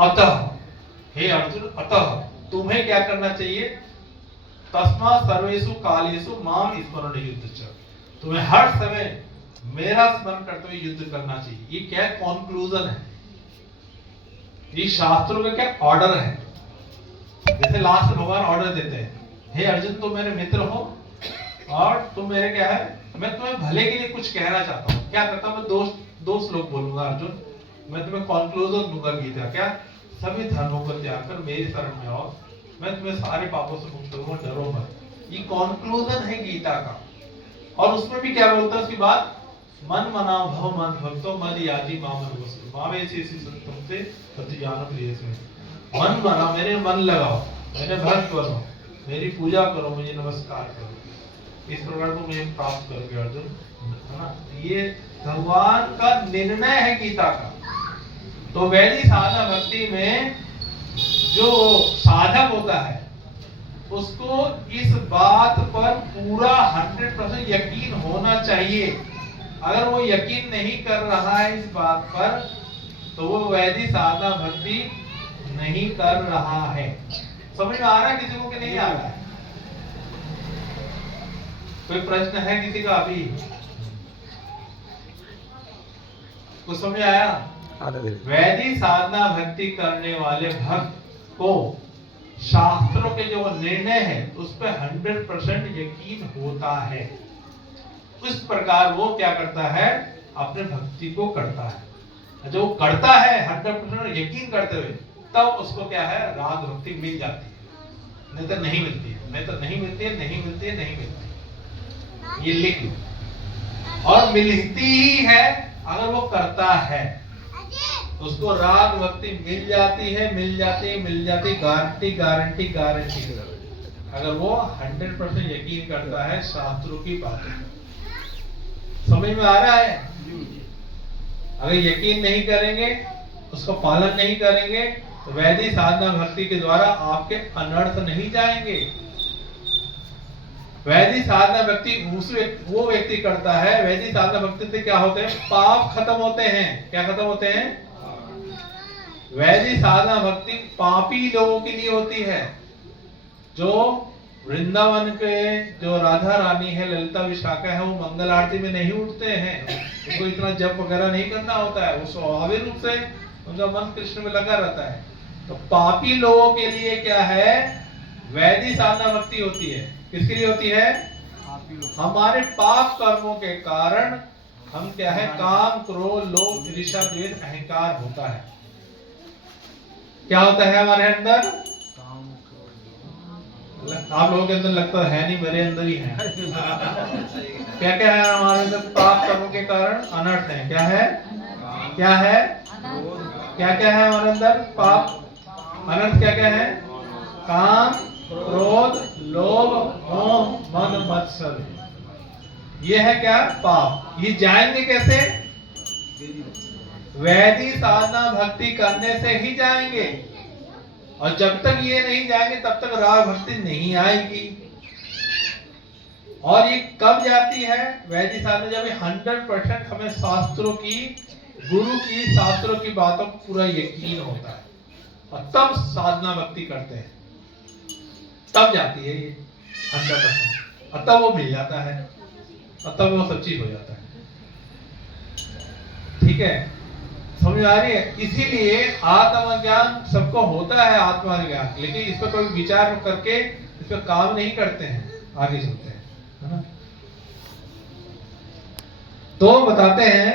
अतः हे अर्जुन, अतः तुम्हें क्या करना चाहिए? तस्मा सर्वेषु कालेषु माम स्मरण युद्ध च, तुम्हें हर समय मेरा स्मरण करते हुए युद्ध करना चाहिए। ये क्या कॉन्क्लूजन है, ये शास्त्रों का क्या ऑर्डर है। जैसे लास्ट भगवान ऑर्डर देते हैं, हे अर्जुन तुम मेरे मित्र हो और तुम मेरे क्या है, मैं तुम्हें भले के लिए कुछ कहना चाहता हूँ। क्या करता हूँ मैं? दो श्लोक बोलूंगा अर्जुन, मैं तुम्हें कॉन्क्लूजन दूंगा गीता। क्या? सभी धर्मों को त्याग कर मेरी शरण में आओ, मैं तुम्हें सारे पापों से मुक्त करूंगा, डरो मत। ये कॉन्क्लूजन है गीता का। और उसमें भी क्या बोलता है उसके बाद? मन मना भव मन भक्तो मद याजी मामन वसु मावेसी संतम से प्रतिज्ञान प्रिय से। मन बना, मेरे मन लगाओ, मेरे भक्त बनो, मेरी पूजा करो, मुझे नमस्कार करो, इस प्रकार को मुझे प्राप्त करोगे अर्जुन, है ना। ये भगवान का निर्णय है गीता का। तो वैदिक साधना भक्ति में जो साधक होता है उसको इस बात पर पूरा 100% यकीन होना चाहिए। अगर वो यकीन नहीं कर रहा है इस बात पर तो वो वैदिक साधना भक्ति नहीं कर रहा है। समझ में आ रहा है किसी को कि नहीं आ रहा है? कोई प्रश्न है किसी का? अभी कुछ समझ आया? वैदिक साधना भक्ति करने वाले भक्त को शास्त्रों के जो निर्णय है उस पर 100% यकीन होता है। उस प्रकार वो क्या करता है? अपने भक्ति को करता है। जो करता है 100% यकीन करते हुए, तब उसको क्या है? राग भक्ति मिल जाती है, नहीं तो नहीं मिलती है, नहीं तो नहीं मिलती है, नहीं मिलती है, नहीं मिलती है। ये लिख लो। और मिलती ही है अगर वो करता है, उसको राग भक्ति मिल जाती है, मिल जाती है, मिल जाती, गारंटी गारंटी गारंटी। अगर वो 100% यकीन करता है शास्त्रों की बातों में। समझ में आ रहा है? अगर यकीन नहीं करेंगे, उसको पालन नहीं करेंगे, तो वैदिक साधना भक्ति के द्वारा आपके अनर्थ नहीं जाएंगे। वैदिक साधना भक्ति वो व्यक्ति करता है, वैदिक साधना भक्ति से क्या होते हैं? पाप खत्म होते हैं। क्या खत्म होते हैं? वैदिक साधना भक्ति पापी लोगों के लिए होती है। जो वृंदावन के जो राधा रानी है, ललिता विशाखा है, वो मंगल आरती में नहीं उठते हैं, उनको इतना जप वगैरह नहीं करना होता है, वो स्वाभाविक रूप से उनका मन कृष्ण में लगा रहता है। तो पापी लोगों के लिए क्या है? वैदिक साधना भक्ति होती है। किसके लिए होती है? हमारे पाप कर्मों के कारण हम क्या है? काम, क्रोध, लोभ, ईर्ष्या, द्वेष, अहंकार होता है। क्या होता है हमारे अंदर? आप लोगों के अंदर लगता है नहीं, मेरे अंदर ही है। क्या क्या है हमारे अंदर? पाप कर्मों के कारण अनर्थ है। क्या है? क्या है? क्या क्या है हमारे अंदर? पाप अनर्थ क्या क्या है? काम, क्रोध, लोभ, मोह, मद, मत्सर। ये है क्या? पाप। ये जाएंगे कैसे? वैदिक साधना भक्ति करने से ही जाएंगे। और जब तक ये नहीं जाएंगे तब तक राग भक्ति नहीं आएगी। और ये कब जाती है? वैदिक साधना जब 100% हमें शास्त्रों की, गुरु की, शास्त्रों की बातों को पूरा यकीन होता है, और तब साधना भक्ति करते हैं, तब जाती है ये 100%, और तब वो मिल जाता है, और तब वो सब चीज हो जाता है। ठीक है? समझ आ रही है? इसीलिए आत्मज्ञान सबको होता है, आत्मज्ञान, लेकिन इस पर कोई विचार करके इस पर काम नहीं करते हैं, आगे चलते हैं, है ना। तो बताते हैं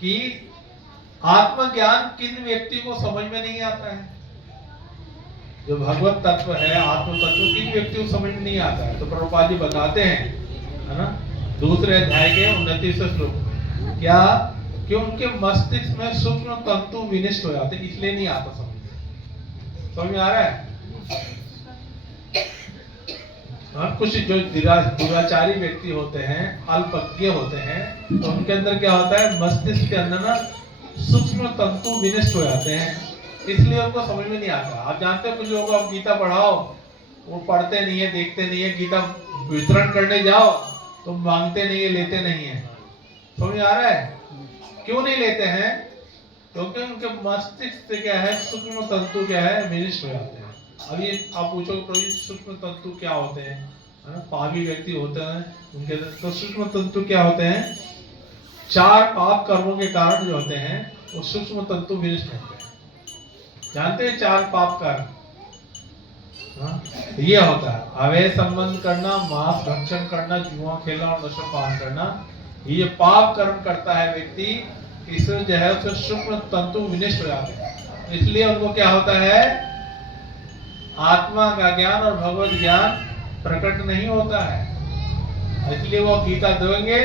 कि आत्मज्ञान किन व्यक्ति को समझ में नहीं आता है। जो भगवत तत्व है, आत्म तत्व, किन व्यक्तियों को समझ में नहीं आता है। तो प्रभुपाद जी बताते हैं, है ना, दूसरे अध्याय के 29वें श्लोक, क्या कि उनके मस्तिष्क में सूक्ष्म तंतु विनिष्ट हो जाते, इसलिए नहीं आता समझ में आ रहा है। कुछ जो दुराचारी व्यक्ति होते हैं, अल्पज्ञ होते हैं, तो उनके अंदर क्या होता है? मस्तिष्क के अंदर ना सूक्ष्म तंतु विनिष्ट हो जाते हैं, इसलिए उनको समझ में नहीं आता। आप जानते हैं कुछ लोगों को आप गीता पढ़ाओ, वो पढ़ते नहीं है, देखते नहीं है। गीता वितरण करने जाओ तो मांगते नहीं है, लेते नहीं है। समझ आ रहा है? क्यों नहीं लेते हैं? क्योंकि उनके मस्तिष्क से क्या है, सूक्ष्म तंतु क्या है, विनिष्ट हो जाते हैं। अब ये आप पूछोगे तो ये सूक्ष्म तंतु क्या होते हैं, है ना, पापी व्यक्ति होते हैं उनके, तो सूक्ष्म तंतु क्या होते हैं, 4 पाप कर्मों के कारण जो होते हैं वो सूक्ष्म तंतु विनिष्ट होते हैं। जानते हैं 4 पाप कर्म, हाँ? ये होता है अवैध संबंध करना, मांस भक्षण करना, जुआ खेलना और नशा पान करना। ये पाप कर्म करता है व्यक्ति, इससे जो है उससे सूक्ष्म तंतु विनिष्ट हो जाते हैं। इसलिए उनको क्या होता है, आत्मा का ज्ञान और भगवत ज्ञान प्रकट नहीं होता है। इसलिए वो गीता देंगे